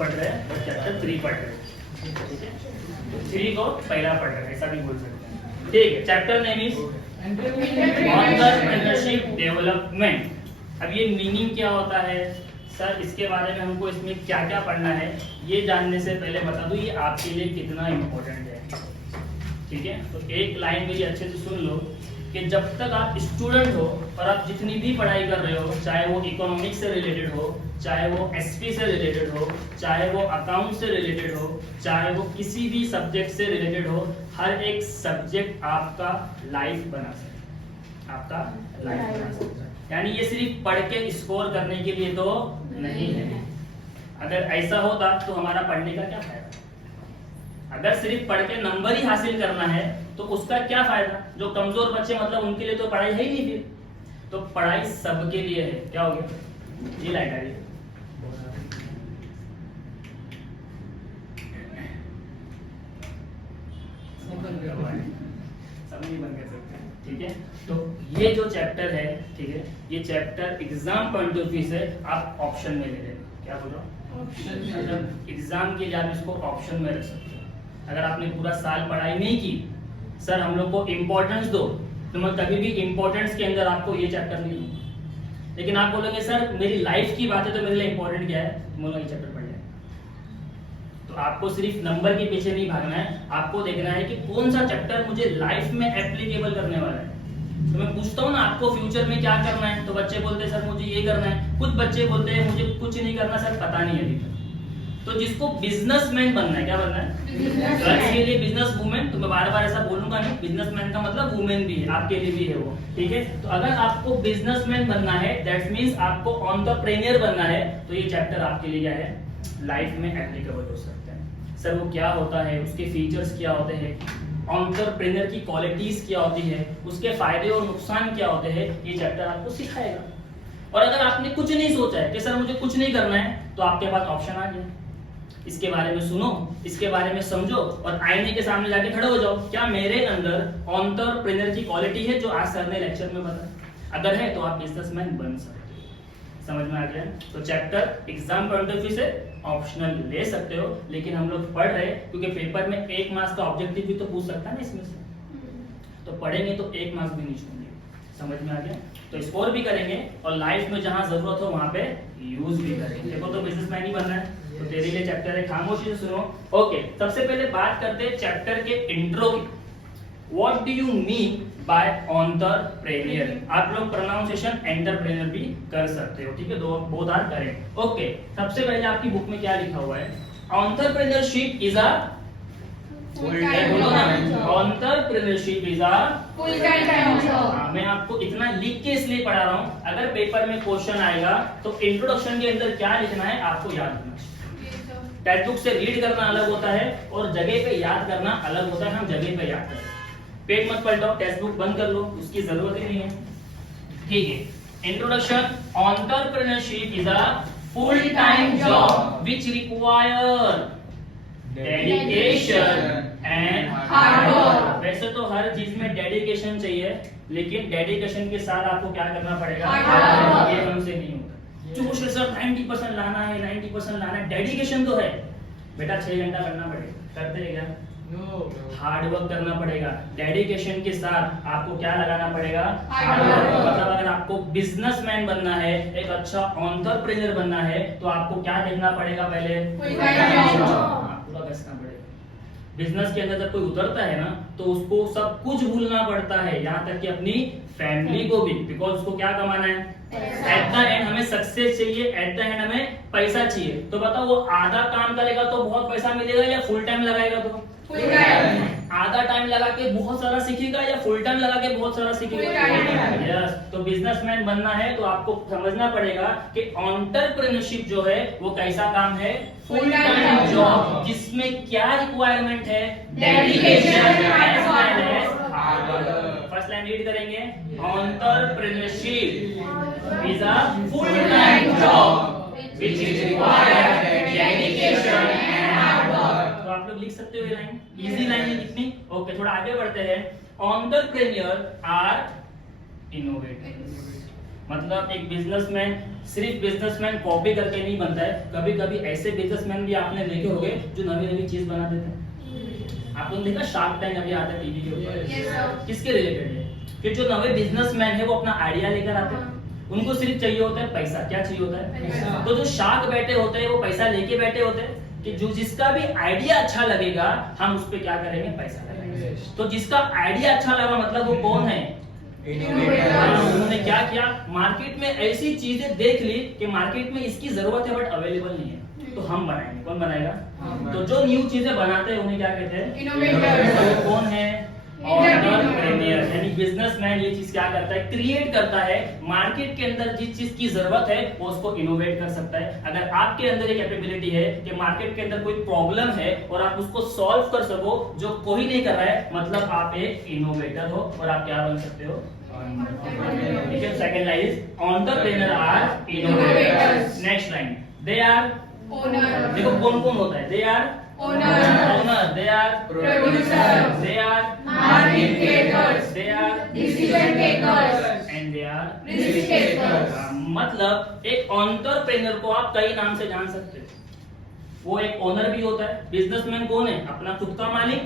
पढ़ रहे हैं और चैप्टर 3 पढ़ रहे हैं, ठीक है? 3 को पहला पढ़ रहे हैं, ऐसा भी बोल सकते हैं, ठीक है? Chapter name is entrepreneurship development. अब ये मीनिंग क्या होता है सर, इसके बारे में हमको इसमें क्या क्या पढ़ना है, ये जानने से पहले बता दूं ये आपके लिए कितना इम्पोर्टेंट है, ठीक है? तो एक लाइन मेरी अच्छे से सुन लो कि जब तक आप स्टूडेंट हो और आप जितनी भी पढ़ाई कर रहे हो, चाहे वो इकोनॉमिक्स से रिलेटेड हो, चाहे वो एसपी से रिलेटेड हो, चाहे वो अकाउंट से रिलेटेड हो, चाहे वो किसी भी सब्जेक्ट से रिलेटेड हो, हर एक सब्जेक्ट आपका लाइफ बना सकता है, आपका लाइफ बना सकता है। यानी ये सिर्फ पढ़ के स्कोर करने के लिए तो नहीं है। अगर ऐसा होता तो हमारा पढ़ने का क्या फायदा? अगर सिर्फ पढ़ के नंबर ही हासिल करना है तो उसका क्या फायदा? जो कमजोर बच्चे मतलब उनके लिए तो पढ़ाई है ही नहीं फिर। तो पढ़ाई सबके लिए है। क्या हो गया? ये लाइट आ रही है। सब नहीं बंद कर सकते, ठीक है? तो ये जो चैप्टर है, ठीक है, ये chapter exam point of view से आप ऑप्शन में ले लें। क्या बोल रहा हूँ? मतलब एग्जाम के लिए आप इसको ऑप्शन में रख सकते हो। अगर आपने पूरा साल पढ़ाई नहीं की, सर हम लोग को इम्पोर्टेंस दो, तो मैं कभी भी इम्पोर्टेंस के अंदर आपको ये चैप्टर नहीं दूंगा। लेकिन आप बोलोगे सर मेरी लाइफ की बात है तो मेरे लिए इम्पोर्टेंट क्या है, तो बोलो ये चैप्टर पढ़ लें। तो आपको सिर्फ नंबर के पीछे नहीं भागना है, आपको देखना है कि कौन सा चैप्टर मुझे लाइफ में एप्लीकेबल करने वाला है। तो मैं पूछता हूँ ना आपको फ्यूचर में क्या करना है, तो बच्चे बोलते हैं सर मुझे ये करना है, कुछ बच्चे बोलते हैं मुझे कुछ नहीं करना सर, पता नहीं अभी तक। तो जिसको बिजनेसमैन बनना है, क्या बनना है? गर्ल्स के लिए बिजनेस वुमेन, तो मैं बार बार ऐसा बोलूंगा नहीं, बिजनेसमैन का मतलब वुमेन भी है, आपके लिए भी है वो, ठीक है? तो अगर आपको बिजनेसमैन बनना है, दैट मींस आपको एंटरप्रेन्योर बनना है, तो ये चैप्टर आपके लिए क्या है, लाइफ में एप्लीकेबल हो सकता है। सर वो क्या होता है, उसके फीचर्स क्या होते हैं, एंटरप्रेन्योर की क्वालिटीज क्या होती है, उसके फायदे और नुकसान क्या होते हैं, ये चैप्टर आपको सिखाएगा। और अगर आपने कुछ नहीं सोचा है कि सर मुझे कुछ नहीं करना है, तो आपके पास ऑप्शन आ गया, इसके बारे में सुनो, इसके बारे में समझो और आईने के सामने जाके खड़े हो जाओ, क्या मेरे अंदर एंटरप्रेन्योर की क्वालिटी है जो आज सर ने लेक्चर में बताया? अगर है तो आप बिजनेसमैन बन सकते हो। समझ में आ गया? तो chapter exam point of view से ऑप्शनल ले सकते हो, लेकिन हम लोग पढ़ रहे हैं क्योंकि पेपर में 1 मार्क्स का ऑब्जेक्टिव भी तो पूछ सकता है ना इसमें से, तो पढ़ेंगे तो 1 मार्क्स भी नहीं छोड़ेंगे। समझ में आ गया? तो स्कोर भी करेंगे और लाइफ में जहां जरूरत हो वहां पे यूज भी करेंगे। देखो तो बिजनेसमैन ही बनना है, तो तेरे लिए चैप्टर है, खामोशी से सुनो। ओके, सबसे पहले बात करते हैं चैप्टर के इंट्रो की। What do you mean by entrepreneur? आप लोग प्रोनाउंसिएशन एंटरप्रेन्योर भी कर सकते हो, ठीक है? दो बोथ आर करेक्ट। ओके, सबसे पहले आपकी बुक में क्या लिखा हुआ है? Entrepreneurship is a entrepreneurship is a full time job. मैं आपको इतना लिख के इसलिए पढ़ा रहा हूँ, अगर पेपर में क्वेश्चन आएगा तो इंट्रोडक्शन के अंदर क्या लिखना है आपको याद रखना चाहिए। टेक्स्ट बुक से रीड करना अलग होता है और जगह पे याद करना अलग होता है। हम जगह पे याद करें, पेट मत पलटाओ, टेक्स्ट बुक बंद कर लो, उसकी जरूरत ही नहीं है, ठीक है? Introduction, entrepreneurship is a full time job which require dedication and hard work. वैसे तो हर चीज में डेडिकेशन चाहिए, लेकिन डेडिकेशन के साथ आपको क्या करना पड़ेगा? ये हमसे नहीं होता। जोश है सर 90% लाना है, 90% लाना है, डेडिकेशन तो है बेटा, 6 घंटा करना पड़ेगा, करते हैं क्या? हार्ड वर्क करना पड़ेगा। डेडिकेशन के साथ आपको क्या लगाना पड़ेगा? Hard work. मतलब अगर आपको बिजनेसमैन बनना है, एक अच्छा एंटरप्रेन्योर बनना है, तो आपको क्या देखना पड़ेगा? पहले पूरा कसना पड़ेगा। बिजनेस के अंदर जब कोई उतरता है ना, तो उसको सब कुछ भूलना पड़ता है, यहाँ तक कि अपनी फैमिली को भी, बिकॉज उसको क्या कमाना है? एट द एंड हमें सक्सेस चाहिए, एट द एंड हमें पैसा चाहिए। तो बताओ वो आधा काम करेगा तो बहुत पैसा मिलेगा या फुल टाइम लगाएगा तो? आधा टाइम लगा के बहुत सारा सीखेगा या फुल टाइम लगा के बहुत सारा सीखेगा? यस। तो बिजनेसमैन बनना है तो आपको समझना पड़ेगा कि एंटरप्रेन्योरशिप जो है वो कैसा काम है? फुल टाइम जॉब, जिसमें क्या रिक्वायरमेंट है? Dedication as well as hard work. First line read करेंगे, entrepreneurship is a full time job which require dedication and hard work. तो आप लोग लिख सकते हो ये लाइन, इजी लाइन है लिखनी। ओके, थोड़ा आगे बढ़ते हैं। एंटरप्रेन्योर आर इनोवेटर्स, मतलब एक बिजनेसमैन सिर्फ बिजनेसमैन कॉपी करके नहीं बनता है, कभी कभी ऐसे बिजनेसमैन भी आपने देखे होंगे जो नवी नवी चीज बना देते हैं। आपने देखा शार्क टैंक अभी आता है टीवी के ऊपर, किसके रिलेटेड है कि जो नवे बिजनेसमैन है वो अपना आइडिया लेकर आते हैं, उनको सिर्फ चाहिए होता है पैसा। क्या चाहिए होता है? तो जो शार्क बैठे होते हैं वो पैसा लेके बैठे होते हैं कि जो जिसका भी आइडिया अच्छा लगेगा हम उस पे क्या करेंगे? पैसा लगाएंगे। तो जिसका आइडिया अच्छा लगा मतलब वो कौन है? उन्होंने क्या किया? मार्केट में ऐसी चीजें देख ली कि मार्केट में इसकी जरूरत है बट अवेलेबल नहीं है, तो हम बनाएंगे। कौन बनाएगा? तो जो न्यू चीजें बनाते हैं उन्हें क्या कहते हैं? इनोवेटर। कौन है? एंटरप्रेन्योर। यानी बिजनेसमैन ये चीज क्या करता है? क्रिएट करता है। मार्केट के अंदर जिस चीज की जरूरत है वो उसको इनोवेट कर सकता है। अगर आपके अंदर ये कैपेबिलिटी है कि मार्केट के अंदर कोई प्रॉब्लम है और आप उसको सॉल्व कर सको जो कोई नहीं कर रहा है, मतलब आप एक इनोवेटर हो और आप क्या बन सकते हो? ठीक है। Second line is entrepreneur are innovators. Next line they are owner. देखो कौन कौन होता है? They are owner, they are producer, they are marketers, they are decision makers and they are risk takers. मतलब एक एंटरप्रेन्योर को आप कई नाम से जान सकते हो। वो एक ओनर भी होता है। बिजनेसमैन कौन है? अपना खुद का मालिक,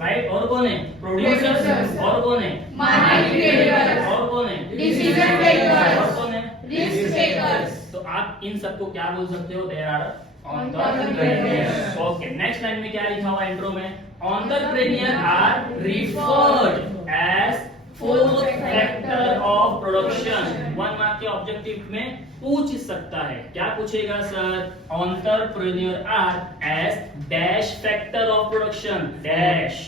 राइट। और कौन है? प्रोड्यूसर। और कौन है? मार्केटर। और कौन है? Decision makers. और कौन है? Risk takers. तो आप इन सबको क्या बोल सकते हो? They are entrepreneur. Okay, next line में क्या लिखा हुआ है इंट्रो में? Entrepreneur are referred as fourth factor of production. 1 mark के ऑब्जेक्टिव में पूछ सकता है। क्या पूछेगा sir? Entrepreneur are as dash factor of production dash.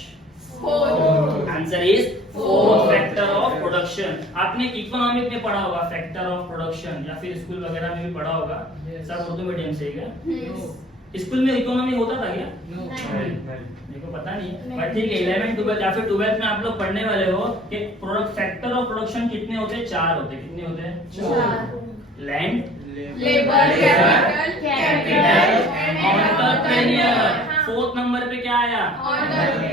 Answer is fourth factor of production. आपने इकोनॉमिक में पढ़ा होगा फैक्टर ऑफ प्रोडक्शन, या फिर स्कूल वगैरह में भी पढ़ा होगा। सब उर्दू मीडियम से क्या? स्कूल में इकोनॉमी होता था क्या? मेरे को पता नहीं, बट ठीक है 11 12 या फिर 12 में आप लोग पढ़ने वाले हो कि प्रोडक्ट फैक्टर ऑफ प्रोडक्शन कितने होते हैं? 4 होते हैं। कितने होते हैं? 4। Land, labour, capital and entrepreneur. Fourth number पे क्या आया? तो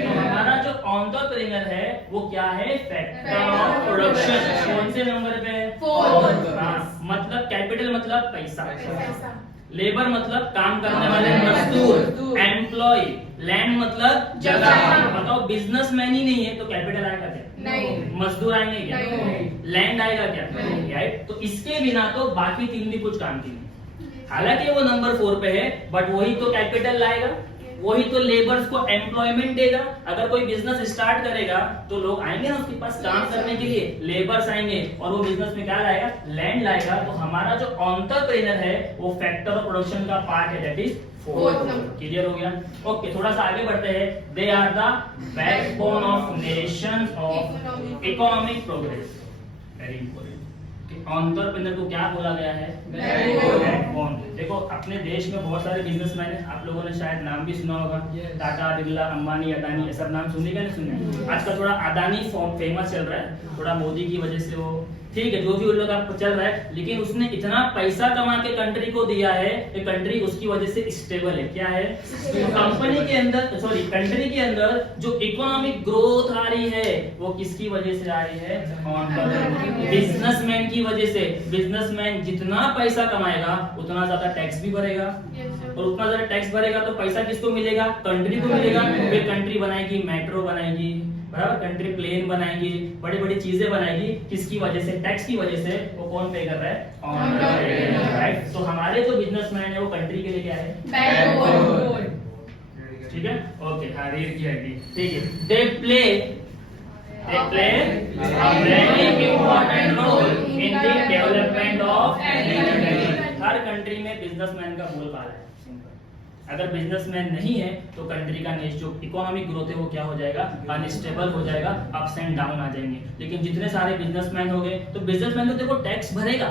हमारा जो एंटरप्रेन्योर है वो क्या है? Factor of production. कौन से नंबर पे? 4। मतलब कैपिटल मतलब पैसा, लेबर मतलब काम करने वाले मजदूर, एम्प्लॉय, लैंड मतलब जगह। बताओ बिजनेसमैन ही नहीं है तो कैपिटल आएगा क्या? नहीं। मजदूर आएंगे क्या? नहीं। लैंड आएगा क्या? नहीं। राइट। तो इसके बिना तो बाकी 3 भी कुछ काम की नहीं। हालांकि वो नंबर 4 पे है बट वही तो कैपिटल लाएगा, वही तो लेबर्स को एम्प्लॉयमेंट देगा। अगर कोई बिजनेस स्टार्ट करेगा तो लोग आएंगे ना उसके पास काम करने के लिए, लेबर्स आएंगे और वो बिजनेस में क्या लाएगा? लैंड लाएगा। तो हमारा जो एंटरप्रेन्योर है वो फैक्टर ऑफ प्रोडक्शन का पार्ट है, that is 4th number. Clear हो गया? ओके, थोड़ा सा आगे बढ़ते हैं। They are the backbone of nation of economic progress. Very important. Entrepreneur को क्या बोला गया है? बैकबोन। देखो अपने देश में बहुत सारे बिजनेसमैन हैं, आप लोगों ने शायद नाम भी सुना होगा। टाटा, बिरला, अंबानी, अदानी, ये सब नाम सुने क्या नहीं सुने? आजकल थोड़ा अदानी फेमस चल रहा है, थोड़ा मोदी की वजह से वो ठीक है जो भी उन लोग आपको चल रहा है, लेकिन उसने इतना पैसा कमा के कंट्री को दिया है कि कंट्री उसकी वजह से स्टेबल है। क्या है? कंपनी के अंदर कंट्री के अंदर जो इकोनॉमिक ग्रोथ आ रही है वो किसकी वजह से आ रही है? बिजनेसमैन की वजह से। बिजनेसमैन जितना पैसा कमाएगा उतना ज्यादा टैक्स भी भरेगा, और उतना ज्यादा टैक्स भरेगा तो पैसा किसको मिलेगा? कंट्री को मिलेगा। फिर कंट्री बनाएगी, मेट्रो बनाएगी, बराबर, कंट्री प्लेन बनाएगी, बड़ी बड़ी चीजें बनाएगी। किसकी वजह से? टैक्स की वजह से। वो कौन पे कर रहा है? राइट। तो हमारे जो बिजनेसमैन है वो कंट्री के लिए क्या है? बैकबोन। ठीक है। ओके, हाँ, रीढ़ की हड्डी। ठीक है। They play a very important role in the development of any country। Her country में बिजनेसमैन का बोलबाला है। अगर बिजनेसमैन नहीं है तो कंट्री का जो इकोनॉमिक ग्रोथ है वो क्या हो जाएगा? अनस्टेबल हो जाएगा, अप्स एंड डाउन आ जाएंगे। लेकिन जितने सारे बिजनेसमैन हो गए तो बिजनेसमैन तो देखो टैक्स भरेगा,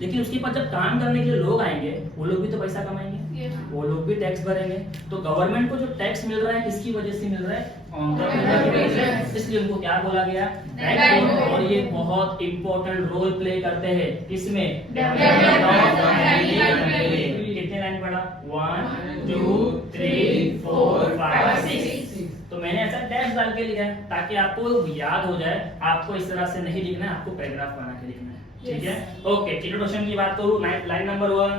लेकिन उसके पास जब काम करने के लिए लोग आएंगे वो लोग भी तो पैसा कमाएंगे, वो लोग भी टैक्स भरेंगे। तो गवर्नमेंट को जो टैक्स मिल रहा है किसकी वजह से मिल रहा है? इसलिए उनको क्या बोला गया? बैकबोन। और ये बहुत इंपॉर्टेंट रोल प्ले करते हैं किसमें? कितने लाइन पढ़ा? 1 2 3 4 5 6। तो मैंने ऐसा डैश डाल के लिखा है ताकि आपको याद हो जाए। आपको इस तरह से नहीं लिखना है, आपको पैराग्राफ बना के लिखना है। ठीक है, ओके। इंट्रोडक्शन की बात करूं, line number 1,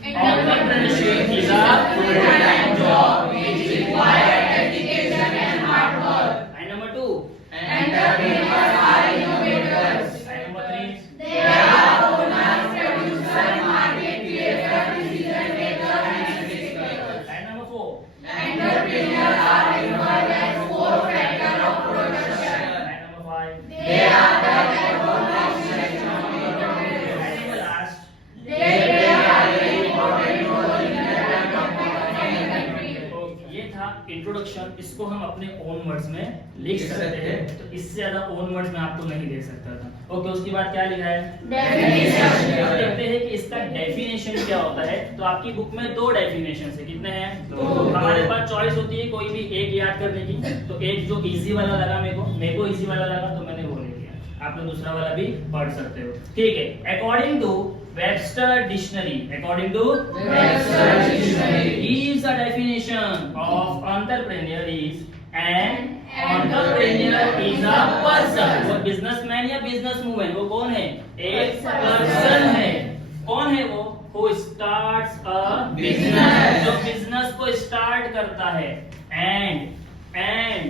entrepreneurship is a full-time job which requires dedication and hard work. Line number 2, entrepreneurs are innovators. Line number 3, they are owners, producers, market creators, decision makers and risk takers. Line number 4, entrepreneurs are involved as core factor of production. Line number 5, they are the backbone of selection of entrepreneurs. Line number last, they introduction. इसको हम अपने own words में लिख सकते हैं, तो इससे ज्यादा ओन वर्ड्स में आपको नहीं दे सकता था। ओके, उसके बाद क्या लिखा है, डेफिनेशन। देखते हैं कि इसका डेफिनेशन क्या होता है। तो आपकी बुक में 2 डेफिनेशन है, कितने हैं, 2। हमारे पास चॉइस होती है कोई भी एक याद करने की। तो एक जो इजी वाला लगा मेरे को इजी वाला लगा तो मैंने वो ले लिया। आप लोग दूसरा वाला भी पढ़ सकते हो, ठीक है। According to Webster Dictionary, according to Webster Dictionary, is a definition of entrepreneur is an entrepreneur is a person। वो बिजनेसमैन या बिजनेस वुमन, वो कौन है, एक पर्सन है। कौन है वो, who starts a business, जो बिजनेस को स्टार्ट करता है, and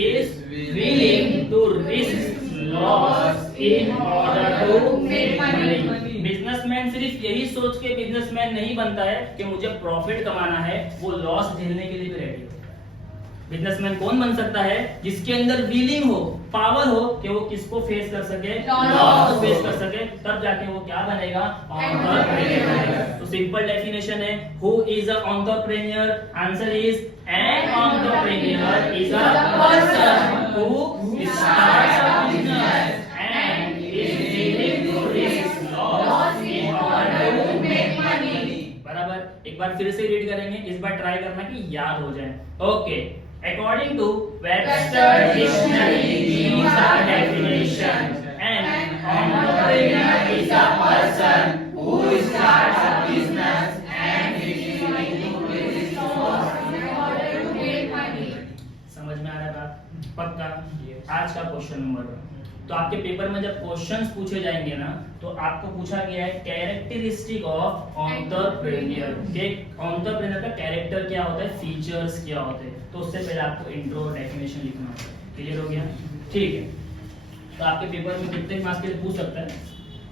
is willing to risk loss in order to make money। Businessman सिर्फ यही सोच के बिजनेसमैन नहीं बनता है कि मुझे प्रॉफिट कमाना है, वो लॉस झेलने के लिए भी रेडी होता है। बिजनेसमैन कौन बन सकता है, जिसके अंदर विलिंग हो, पावर हो कि वो किसको फेस कर सके, लॉस को फेस कर सके, तब जाके वो क्या बनेगा, एंटरप्रेन्योर। तो सिंपल डेफिनेशन है, who is a entrepreneur, answer is an entrepreneur is a person who starts a business and is willing to risk loss in order to make money. बराबर, एक बार फिर से रीड करेंगे, इस बार ट्राई करना कि याद हो जाए। Okay, according to Webster Dictionary gives a definition, an entrepreneur is a person who starts a business and is willing to risk loss in order to make money। समझ में आ रहा है पक्का? आज का क्वेश्चन नंबर 1। तो आपके पेपर में जब क्वेश्चंस पूछे जाएंगे ना, तो आपको पूछा गया है कैरेक्टरिस्टिक ऑफ एंटरप्रेन्योर। कि एंटरप्रेन्योर का कैरेक्टर क्या होता है, फीचर्स क्या होते हैं। तो उससे पहले आपको इंट्रो डेफिनेशन लिखना होता है। क्लियर हो गया, ठीक है। तो आपके पेपर में कितने मार्क्स के पूछ सकता है,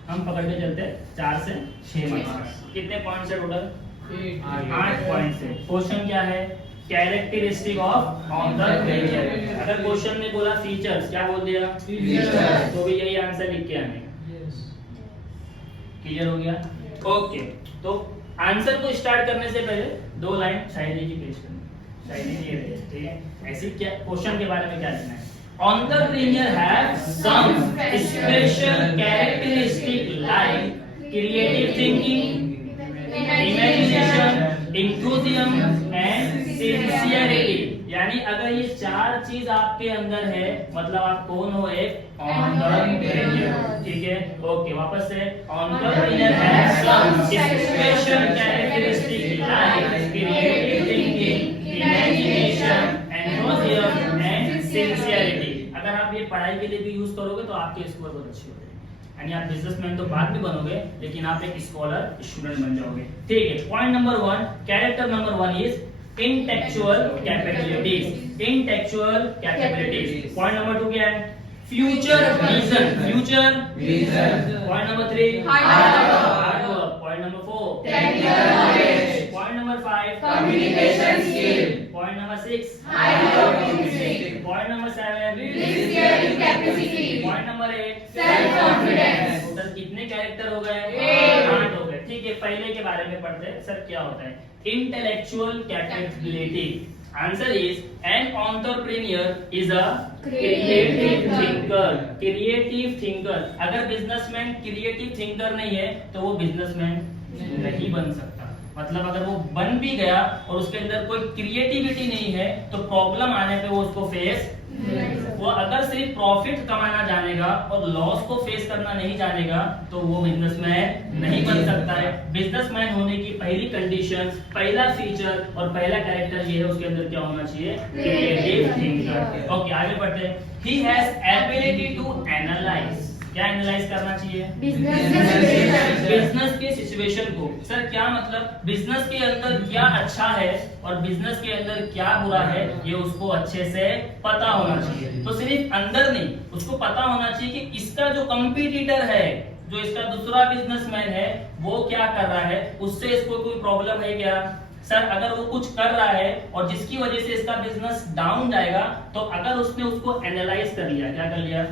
हम पकड़ के चलते हैं 4 से 6 मार्क्स। कितने पॉइंट्स है टोटल, 8 पॉइंट्स है। क्वेश्चन क्या है, कैरेक्टरिस्टिक ऑफ एंटरप्रेन्योर। अगर क्वेश्चन में बोला फीचर्स, क्या बोल दिया, फीचर्स, तो भी यही आंसर लिख के आने। क्लियर हो गया, ओके। तो आंसर को स्टार्ट करने से पहले 2 लाइन शायरी की पेश करनी, शायरी ये रही, ठीक है। ऐसी क्या क्वेश्चन के बारे में क्या लिखना है, entrepreneur have some special characteristic like creative thinking, imagination, enthusiasm and sincerity। यानी अगर ये 4 चीज आपके अंदर है, मतलब आप कौन हो, एक एंटरप्रेन्योर, ठीक है। ओके, वापस से, entrepreneur has some special characteristic like creative thinking, imagination, enthusiasm and sincerity. अगर आप ये पढ़ाई के लिए भी यूज करोगे तो आपके स्कोर बहुत अच्छे होंगे। यानी आप बिजनेसमैन तो बाद में बनोगे, लेकिन आप एक स्कॉलर स्टूडेंट बन जाओगे, ठीक है। Point number 1, character number 1 is intellectual capabilities, intellectual capabilities। Point number 2 क्या है, future vision, future vision. Point number 3, hard work. Point number 4, technical knowledge. Point number 5, communication skill. Point number 6, high optimistic. Point number 7, risk taking capacity. Point number 8, self confidence. Total कितने character हो गए, 8 हो गए, ठीक है। पहले के बारे में पढ़ते हैं, सर क्या होता है intellectual capability। Answer is an entrepreneur is a creative thinker। Creative thinker। अगर बिजनेसमैन क्रिएटिव थिंकर नहीं है तो वो बिजनेसमैन नहीं बन सकता। मतलब अगर वो बन भी गया और उसके अंदर कोई क्रिएटिविटी नहीं है तो प्रॉब्लम आने पे वो उसको फेस, वो अगर सिर्फ प्रॉफिट कमाना जानेगा और लॉस को फेस करना नहीं जानेगा तो वो बिजनेसमैन नहीं बन सकता है। बिजनेसमैन होने की पहली कंडीशन, पहला फीचर और पहला कैरेक्टर ये है, उसके अंदर क्या होना चाहिए, क्रिएटिव थिंकर। ओके, आगे बढ़ते हैं। He has ability to analyse, क्या एनालाइज करना चाहिए? बिजनेस बिजनेस के सिचुएशन को। सर क्या मतलब? बिजनेस के अंदर क्या अच्छा है और बिजनेस के अंदर क्या बुरा है, ये उसको अच्छे से पता होना चाहिए। तो सिर्फ अंदर नहीं, उसको पता होना चाहिए कि इसका जो कंपटीटर है, जो इसका दूसरा बिजनेसमैन है, वो क्या कर रहा है, उससे इसको कोई प्रॉब्लम है क्या? सर अगर वो कुछ कर रहा है और जिसकी वजह से इसका बिजनेस डाउन जाएगा, तो अगर उसने उसको एनालाइज कर लिया, क्या कर लिया,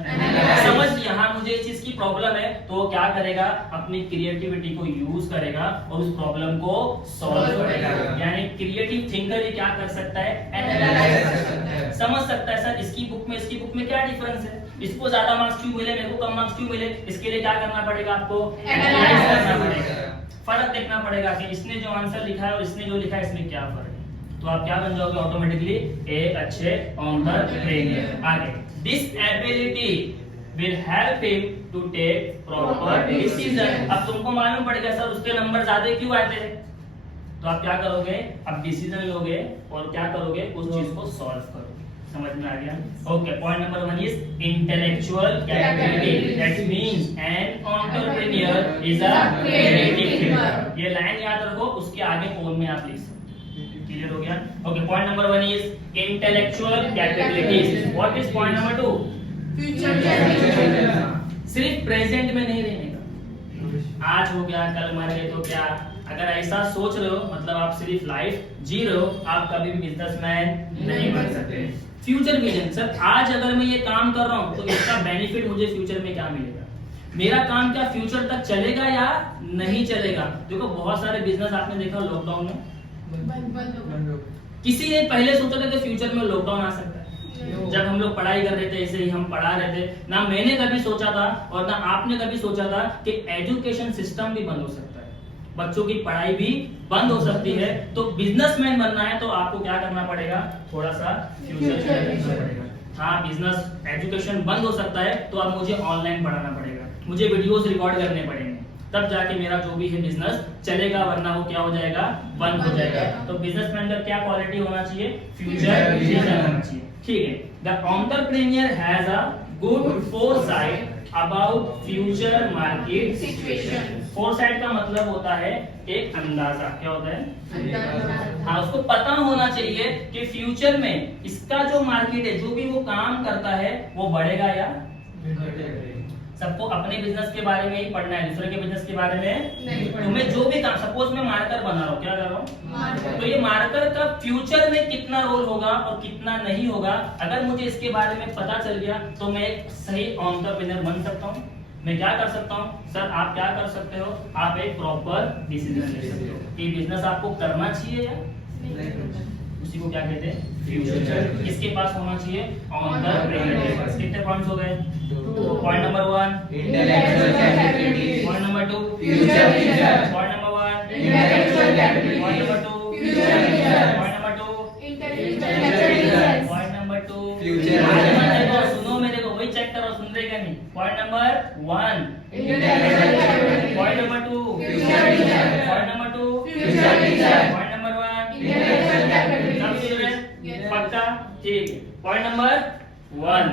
समझ लिया हाँ मुझे इस चीज की प्रॉब्लम है, तो वो क्या करेगा, अपनी क्रिएटिविटी को यूज करेगा और उस प्रॉब्लम को सॉल्व करेगा। यानी क्रिएटिव थिंकर ये क्या कर सकता है, एनालाइज कर सकता है, समझ सकता है सर इसकी बुक में क्या डिफरेंस है, इसको ज्यादा मार्क्स क्यों मिले, मेरे को कम मार्क्स क्यों मिले, इसके लिए क्या करना पड़ेगा, आपको एनालाइज करना पड़ेगा, फर्क देखना पड़ेगा कि इसने जो आंसर लिखा है और इसने जो लिखा है इसमें क्या फर्क है। तो आप क्या बन जाओगे ऑटोमेटिकली, एक अच्छे एंटरप्रेन्योर। आगे, this ability will help him to take proper decision। अब तुमको मालूम पड़ेगा सर उसके नंबर ज्यादा क्यों आते हैं, तो आप क्या करोगे, अब डिसीजन लोगे और क्या करोगे, उस चीज को सॉल्व करोगे। समझ में आ गया? Okay, point number 1 is intellectual capability. That means an entrepreneur is a creative thinker. ये लाइन याद रखो, उसके आगे फोन में आप लिख सकते। क्लियर हो गया? Okay, point number 1 is intellectual capabilities. What is point number 2? सिर्फ प्रेजेंट में नहीं रहने का, आज हो गया कल मर गए तो क्या, अगर ऐसा सोच रहे हो मतलब आप सिर्फ लाइफ जी रहे हो, आप कभी भी बिजनेसमैन नहीं बन सकते। फ्यूचर विजन, सर आज अगर मैं ये काम कर रहा हूँ तो इसका बेनिफिट मुझे फ्यूचर में क्या मिलेगा, मेरा काम क्या फ्यूचर तक चलेगा या नहीं चलेगा। देखो बहुत सारे बिजनेस आपने देखा लॉकडाउन में किसी ने पहले सोचा था कि फ्यूचर में लॉकडाउन आ सकता है। जब हम लोग पढ़ाई कर रहे थे, ऐसे ही हम पढ़ा रहे थे, ना मैंने कभी सोचा था और ना आपने कभी सोचा था कि एजुकेशन सिस्टम भी बंद हो सकता है, बच्चों की पढ़ाई भी बंद हो सकती है। तो बिजनेसमैन बनना है तो आपको क्या करना पड़ेगा, थोड़ा सा फ्यूचर करना पड़ेगा। हाँ, बिजनेस एजुकेशन बंद हो सकता है तो अब मुझे ऑनलाइन पढ़ाना पड़ेगा, मुझे वीडियोस रिकॉर्ड करने पड़ेंगे, तब जाके मेरा जो भी है बिजनेस चलेगा, वरना वो क्या हो जाएगा, बंद हो जाएगा। तो बिजनेसमैन का क्या क्वालिटी होना चाहिए, फ्यूचर विजन होना चाहिए। ठीक है, the entrepreneur has a good foresight about future market situation. Foresight का मतलब होता है एक अंदाजा, क्या होता है, हाँ उसको पता होना चाहिए कि फ्यूचर में इसका जो मार्केट है, जो भी वो काम करता है वो बढ़ेगा या सबको अपने बिजनेस के बारे में ही पढ़ना है, दूसरे के बिजनेस के बारे में नहीं। तुम्हें जो भी काम, सपोज मैं मार्कर बना रहा हूँ, क्या कर रहा हूँ, तो ये मार्कर का फ्यूचर में कितना रोल होगा और कितना नहीं होगा, अगर मुझे इसके बारे में पता चल गया तो मैं एक सही एंटरप्रेन्योर बन सकता हूँ। मैं क्या कर सकता हूँ सर, आप क्या कर सकते हो, आप एक प्रॉपर डिसीजन ले सकते हो कि बिजनेस आपको करना चाहिए या नहीं। उसी को क्या कहते हैं, फ्यूचर। किसके पास होना चाहिए, एंटरप्रेन्योर के पास। कितने पॉइंट्स हो गए, point number 1 intellectual capability, point number 2 future vision, point number 1 intellectual capability, point number 2 future vision, point number 2 intellectual vision, point number 2 future vision. सुनो मेरे को, वही चेक करो, सुन रहे क्या नहीं। Point number 1 intellectual capability, point number 2 future vision, point number 2 future vision, point number 1 intellectual capability. सब सुन रहे हैं पक्का? ठीक है, point number 1